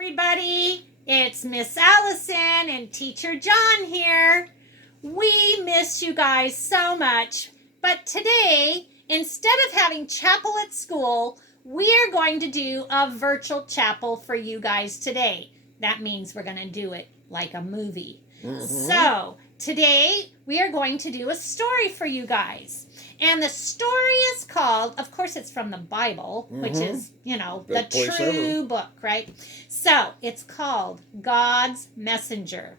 everybody. It's Miss Alyson and Teacher John here. We miss you guys so much, but today, instead of having chapel at school, we are going to do a virtual chapel for you guys today. That means we're going to do it like a movie. So, today we are going to do a story for you guys. And the story is called, of course it's from the Bible, which is, the true book, right? So, it's called God's Messenger.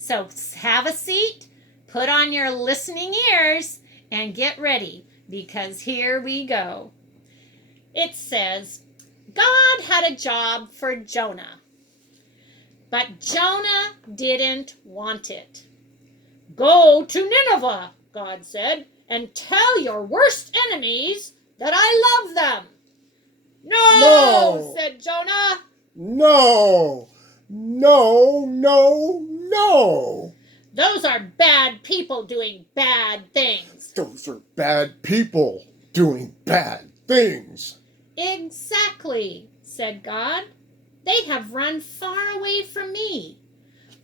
So, have a seat, put on your listening ears, and get ready, because here we go. It says, God had a job for Jonah, but Jonah didn't want it. Go to Nineveh, God said, and tell your worst enemies that I love them. No, said Jonah. No. Those are bad people doing bad things. Those are bad people doing bad things. Exactly, said God. They have run far away from me,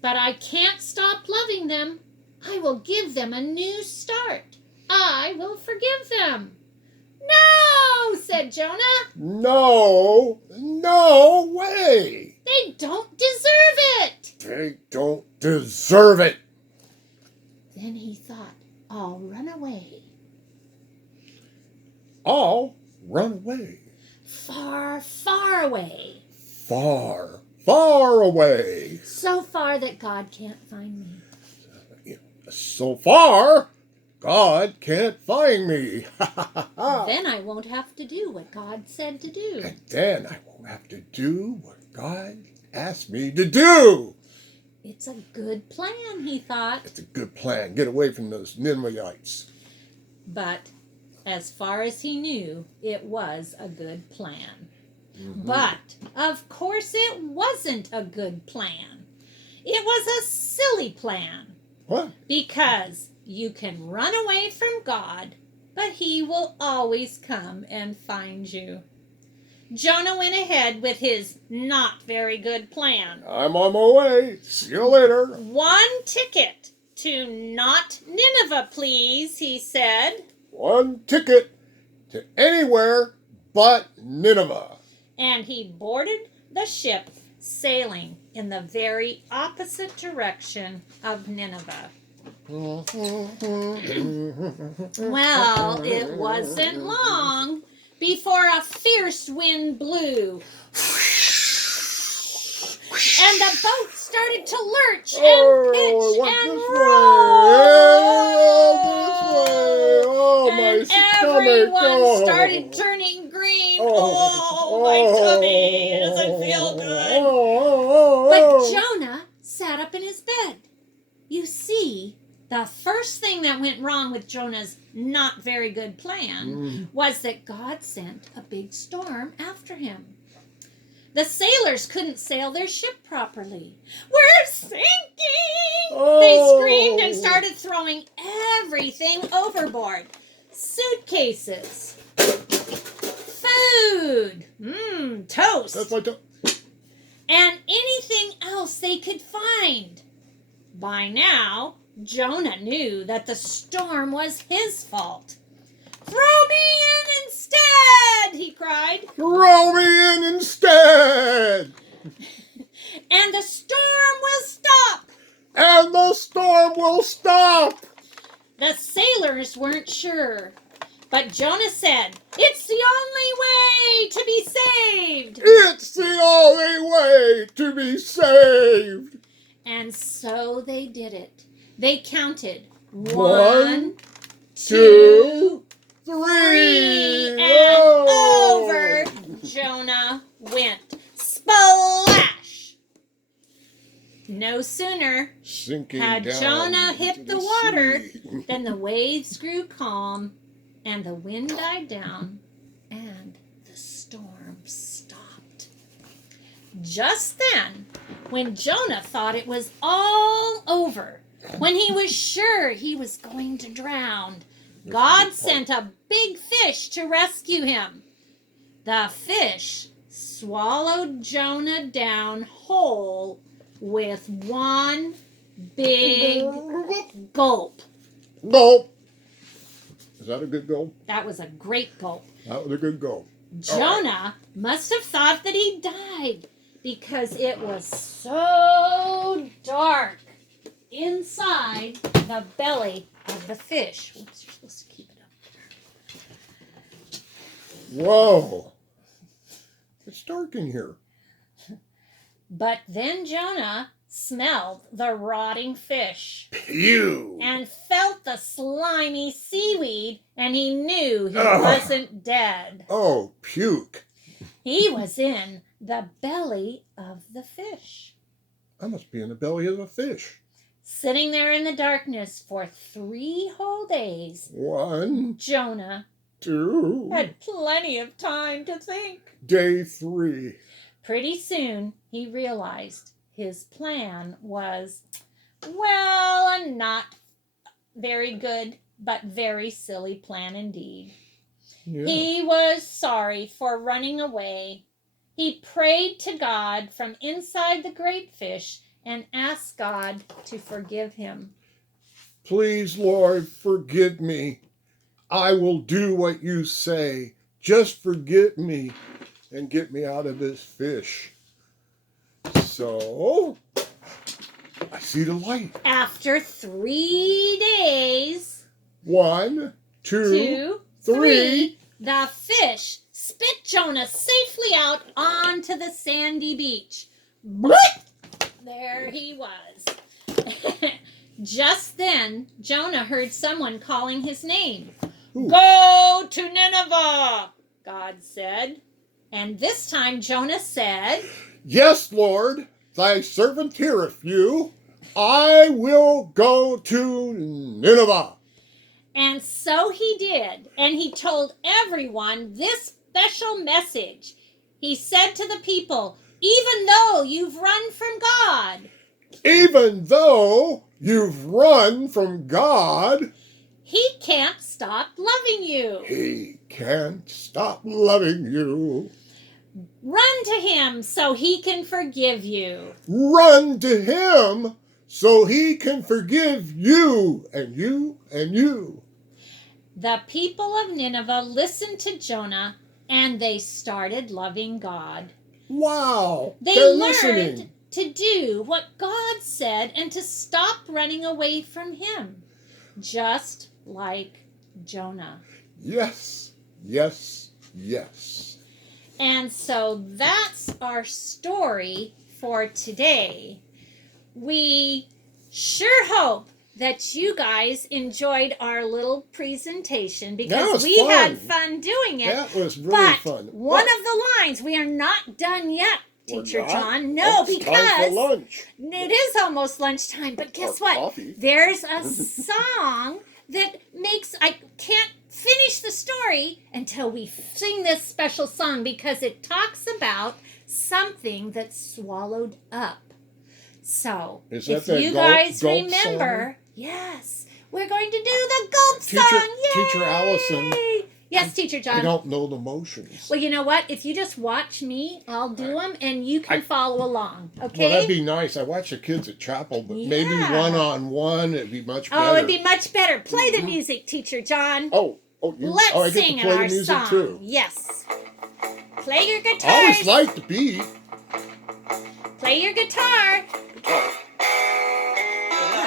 but I can't stop loving them. I will give them a new start. I will forgive them. No, said Jonah. No way. They don't deserve it. They don't deserve it. Then he thought, I'll run away. I'll run away. Far, far away. Far, far away. So far that God can't find me. So far, God can't find me. Then I won't have to do what God said to do. And then I won't have to do what God asked me to do. It's a good plan, he thought. It's a good plan. Get away from those Ninevites. But as far as he knew, it was a good plan. But, of course, it wasn't a good plan. It was a silly plan. What? Because you can run away from God, but he will always come and find you. Jonah went ahead with his not very good plan. I'm on my way. See you later. 1 ticket to not Nineveh, please, he said. 1 ticket to anywhere but Nineveh. And he boarded the ship, sailing in the very opposite direction of Nineveh. Well, it wasn't long before a fierce wind blew. And the boat started to lurch and pitch and roll. And everyone started turning green. Oh, my tummy, it doesn't feel good. But Jonah sat up in his bed. You see, the first thing that went wrong with Jonah's not very good plan was that God sent a big storm after him. The sailors couldn't sail their ship properly. We're sinking! They screamed and started throwing everything overboard. Suitcases, food, toast, That's my and anything else they could find. By now, Jonah knew that the storm was his fault. Throw me in instead, he cried. Throw me in instead. And the storm will stop. And the storm will stop. The sailors weren't sure, but Jonah said, it's the only way to be saved. It's the only way to be saved. And so they did it. They counted 1, 2, 3, and over Jonah went. Splash! No sooner Sinking had down Jonah hit into the water sea. than the waves grew calm and the wind died down and the storm stopped. Just then, when Jonah thought it was all over, when he was sure he was going to drown, God sent a big fish to rescue him. The fish swallowed Jonah down whole with one big gulp. Gulp. Is that a good gulp? That was a great gulp. That was a good gulp. Jonah must have thought that he died because it was so dark inside the belly of the fish. Oops, you're supposed to keep it up. Whoa. It's dark in here. But then Jonah smelled the rotting fish Pew. and felt the slimy seaweed, and he knew he wasn't dead. Oh, puke. He was in the belly of the fish, I must be in the belly of a fish. sitting there in the darkness for 3 whole days. 1, Jonah 2, had plenty of time to think. day 3. Pretty soon, he realized his plan was, well, a not very good, but very silly plan indeed. Yeah. He was sorry for running away. He prayed to God from inside the great fish and asked God to forgive him. Please, Lord, forgive me. I will do what you say. Just forgive me and get me out of this fish. So, I see the light. After 3 days, 1, 2, 3. the fish spit Jonah safely out onto the sandy beach. Bloop! There he was. Just then, Jonah heard someone calling his name. Ooh. Go to Nineveh, God said. And this time Jonah said, Yes, Lord, thy servant heareth you. I will go to Nineveh. and so he did. And he told everyone this special message. He said to the people, even though you've run from God, Even though you've run from God, he can't stop loving you. he can't stop loving you. Run to him so he can forgive you. Run to him so he can forgive you and you and you. The people of Nineveh listened to Jonah and they started loving God. Wow. They they're learned listening. to do what God said and to stop running away from him. Just like Jonah. Yes, yes, yes. And so that's our story for today. We sure hope that you guys enjoyed our little presentation That because was we fun. had fun doing it. That was really but fun. one of the lines, we are not done yet, We're Teacher not? John. No, It's time for because lunch. it is almost lunchtime. But guess Or what? coffee. There's a song that makes, I can't finish the story until we sing this special song because it talks about something that's swallowed up. So, Is that if that you gulp- guys gulp remember, yes, we're going to do the gulp Teacher- song. Yay! Teacher Alyson, Yes, Teacher John. I don't know the motions. Well, you know what? If you just watch me, I'll do them, and you can follow along. Okay? Well, that'd be nice. I watch the kids at chapel, but maybe Yeah. one-on-one, it'd be much better. Oh, it'd be much better. Play the music, Teacher John. Let's Let's I get sing to play our the music song. too. Yes. Play your guitar. I always like the beat. Play your guitar.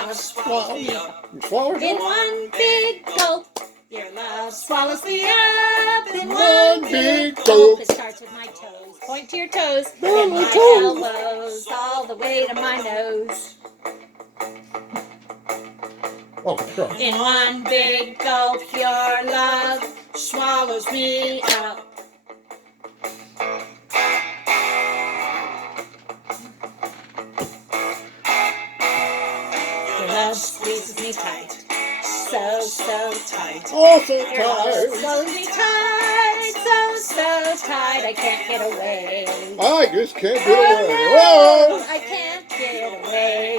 You swallowed In it? one big gulp, your love swallows me up. In One one big big gulp. gulp. It starts with my toes. Point to your toes. Oh, And my my toes. elbows all the way to my nose. Oh, God. In one big gulp, your love swallows me up. Your love squeezes me tight, so tight. Oh, so Your love tired. swallows me tight, so tight. I can't get away. I just can't get Oh, away. no, Whoa. I can't get away.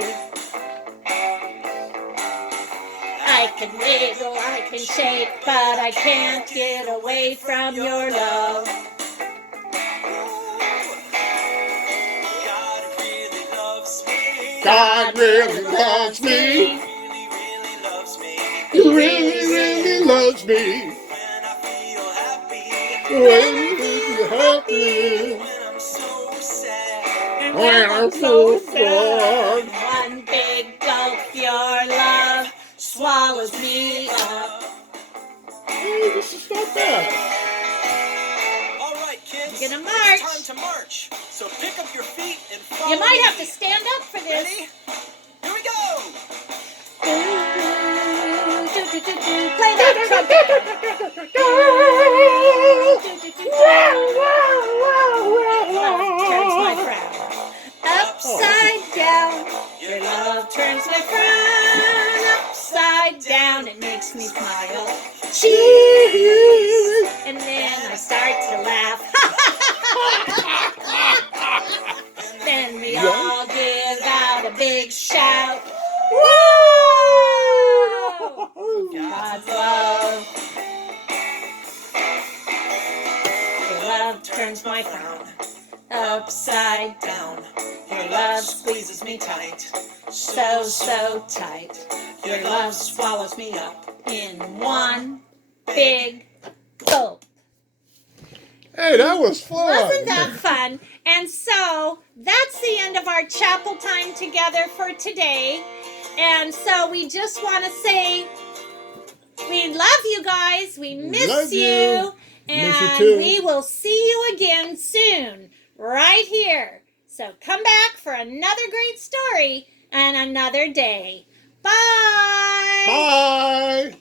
I can wiggle, I can shake, but I can't get away from your love. God really loves me. Really, really loves me. He really, really loves me. When I feel happy. When he's happy. When I'm so sad. And When I'm so sad. one big gulp, your love swallows me up. Hey, this is not bad. All right, kids. You're gonna It's march. time to march. So pick up your feet and follow You might me. have to stand up for this. Ready? Here we go. Play that trumpet. Turns my frown upside down. Your love turns my frown upside down. It makes me smile. Cheese. And then I start to laugh. Then we all give out a big shout. Whoa! God's love. Your love turns my frown upside down. Your love squeezes me tight, so, so tight. Your love swallows me up in one big gulp. Hey, that was fun. Wasn't that fun? And so that's the end of our chapel time together for today. And so we just want to say we love you guys. We miss Love you. you. And Miss you too. we will see you again soon, right here. So come back for another great story and another day. Bye. Bye.